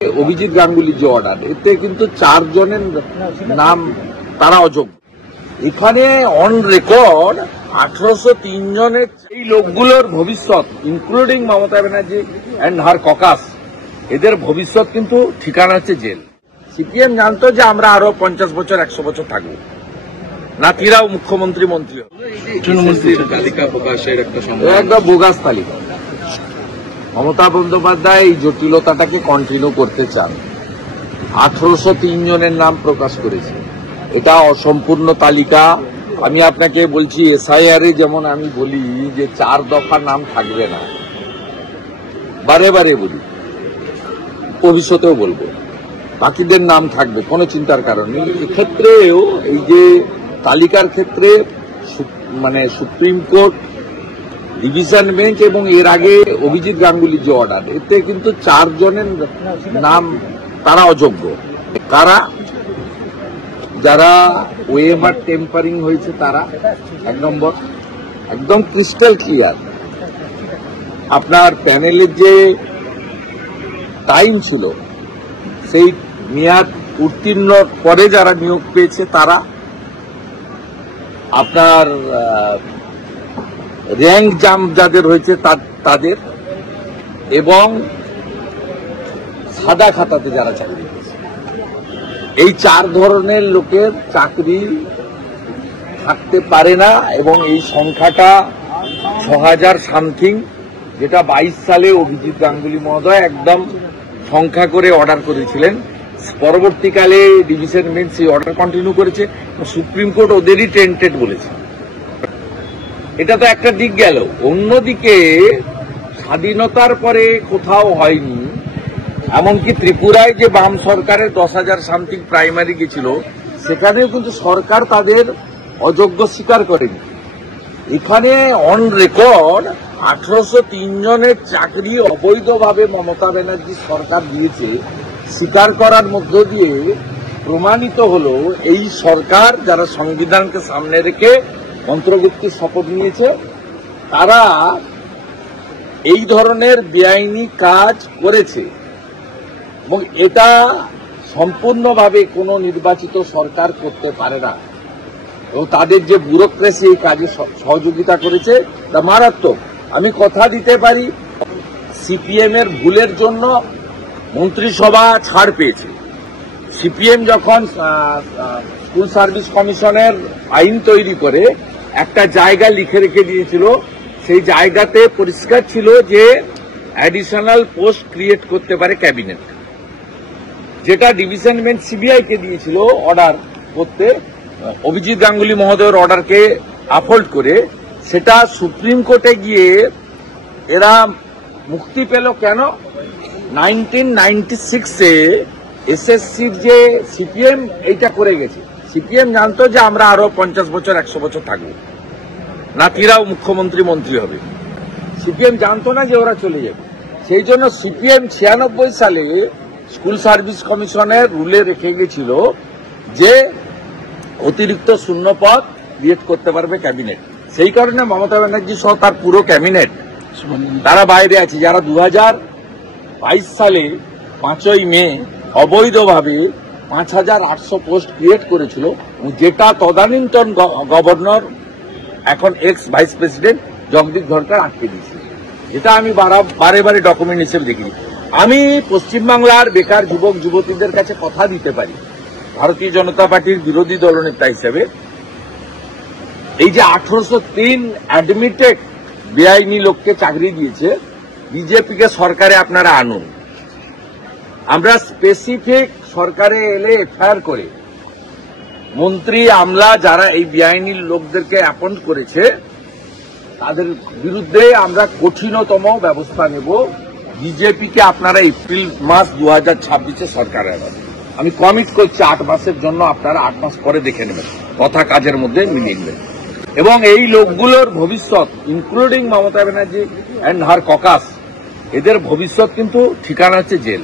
অভিজিৎ গাঙ্গুলির যে অর্ডার, এতে কিন্তু 4 জনের নাম তারা অযোগ্য। এখানে অন রেকর্ড 1803 জনের এই লোকগুলোর ভবিষ্যৎ, including Mamata Banerjee and her caucus, এদের ভবিষ্যৎ কিন্তু ঠিকানা হচ্ছে জেল। সিপিএম জানতো যে আমরা আরো 50 বছর 100 বছর থাকবো, নাতিরাও মুখ্যমন্ত্রী মন্ত্রী তালিকা প্রকাশের একটা একদম বোগাস তালিকা। মমতা বন্দ্যোপাধ্যায় এই জটিলতাটাকে কন্টিনিউ করতে চান। 1803 জনের নাম প্রকাশ করেছে, এটা অসম্পূর্ণ তালিকা। আমি আপনাকে বলছি, এসআইআর এ যেমন আমি বলি যে 4 দফা নাম থাকবে না, বারে বারে বলি, ভবিষ্যতেও বলবো বাকিদের নাম থাকবে, কোনো চিন্তার কারণ নেই। এক্ষেত্রেও এই যে তালিকার ক্ষেত্রে মানে সুপ্রিম কোর্ট, ডিভিশন বেঞ্চ এবং এর আগে অভিজিৎ গাঙ্গুলির যে অর্ডার, এতে কিন্তু 4 জনের নাম তারা অযোগ্য। কারা? যারা ওয়েমার টেম্পারিং হয়েছে তারা 1 নম্বর, একদম ক্রিস্টাল ক্লিয়ার। আপনার প্যানেলের যে টাইম ছিল, সেই মেয়াদ উত্তীর্ণ পরে যারা নিয়োগ পেয়েছে তারা, আপনার র্যাঙ্ক জাম্প যাদের হয়েছে তাদের, এবং সাদা খাতাতে যারা চাকরি পেয়েছে, এই 4 ধরনের লোকের চাকরি থাকতে পারে না। এবং এই সংখ্যাটা 6000 সামথিং, যেটা 22 সালে অভিজিৎ গাঙ্গুলি মহোদয় একদম সংখ্যা করে অর্ডার করেছিলেন। পরবর্তীকালে ডিভিশন বেঞ্চ সেই অর্ডার কন্টিনিউ করেছে, সুপ্রিম কোর্ট ওদেরই টেন্টেড বলেছে। এটা তো একটা দিক গেল। অন্যদিকে স্বাধীনতার পরে কোথাও হয়নি, এমনকি ত্রিপুরায় যে বাম সরকারের 10,000 সামথিং প্রাইমারি গেছিল, সেখানেও কিন্তু সরকার তাদের অযোগ্য স্বীকার করেনি। এখানে অন রেকর্ড 1803 জনের চাকরি অবৈধভাবে মমতা ব্যানার্জি সরকার দিয়েছে, স্বীকার করার মধ্য দিয়ে প্রমাণিত হলো এই সরকার, যারা সংবিধানকে সামনে রেখে মন্ত্রগুপ্তির শপথ নিয়েছে, তারা এই ধরনের বেআইনি কাজ করেছে। এবং এটা সম্পূর্ণভাবে কোনো নির্বাচিত সরকার করতে পারে না। এবং তাদের যে ব্যুরোক্রেসি এই কাজে সহযোগিতা করেছে তা মারাত্মক। আমি কথা দিতে পারি, সিপিএম এর ভুলের জন্য মন্ত্রিসভা ছাড় পেয়েছে। সিপিএম যখন স্কুল সার্ভিস কমিশনের আইন তৈরি করে একটা জায়গা লিখে রেখে দিয়েছিল, সেই জায়গাতে পরিষ্কার ছিল যে অ্যাডিশনাল পোস্ট ক্রিয়েট করতে পারে ক্যাবিনেট, যেটা ডিভিশন বেঞ্চ সিবিআই কে দিয়েছিল অর্ডার করতে। অভিজিৎ গাঙ্গুলি মহোদয়ের অর্ডারকে আপহোল্ড করে সেটা সুপ্রিম কোর্টে গিয়ে এরা মুক্তি পেল কেন? 1996-এ এসএসসির যে সিপিএম এইটা করে গেছে। সিপিএম জানতো যে আমরা আরো 50 বছর 100 বছর থাকবো, নাতিরাও মুখ্যমন্ত্রী মন্ত্রী হবে। সিপিএম জানতো না যে ওরা চলে যাবে। সেই জন্য সিপিএম 96 সালে স্কুল সার্ভিস কমিশনের রুলে রেখে গেছিল যে অতিরিক্ত শূন্য পদ ক্রিয়েট করতে পারবে ক্যাবিনেট। সেই কারণে মমতা ব্যানার্জি সহ তার পুরো ক্যাবিনেট তারা বাইরে আছে, যারা 2022 সালে 5ই মে অবৈধভাবে 5800 পোস্ট ক্রিয়েট করেছিল, যেটা তদানীন্তন গভর্নর, এখন x vice president Jagdeep Dhankhar আটকে দিয়েছে। এটা আমি বারে বারে ডকুমেন্ট হিসেবে দেখি। আমি পশ্চিমবাংলার বেকার যুবক যুবতীদের কাছে কথা দিতে পারি, ভারতীয় জনতা পার্টির বিরোধী দলনেতা হিসেবে, এই যে 1803 অ্যাডমিটেড বেআইনি লোককে চাকরি দিয়েছে, বিজেপিকে সরকারে আপনারা আনুন। আমরা স্পেসিফিক সরকারে এলে এফআইআর করে মন্ত্রী আমলা যারা এই বেআইনি লোকদেরকে অ্যাপয়েন্ট করেছে তাদের বিরুদ্ধে আমরা কঠিনতম ব্যবস্থা নেব। বিজেপিকে আপনারা এপ্রিল মাস 2026-এ সরকারে আনবেন। আমি কমিট করছি 8 মাসের জন্য, আপনারা 8 মাস পরে দেখে নেবেন, কথা কাজের মধ্যে মিলিয়ে নেবেন। এবং এই লোকগুলোর ভবিষ্যৎ, including Mamata Banerjee and her caucus, এদের ভবিষ্যৎ কিন্তু ঠিকানা হচ্ছে জেল।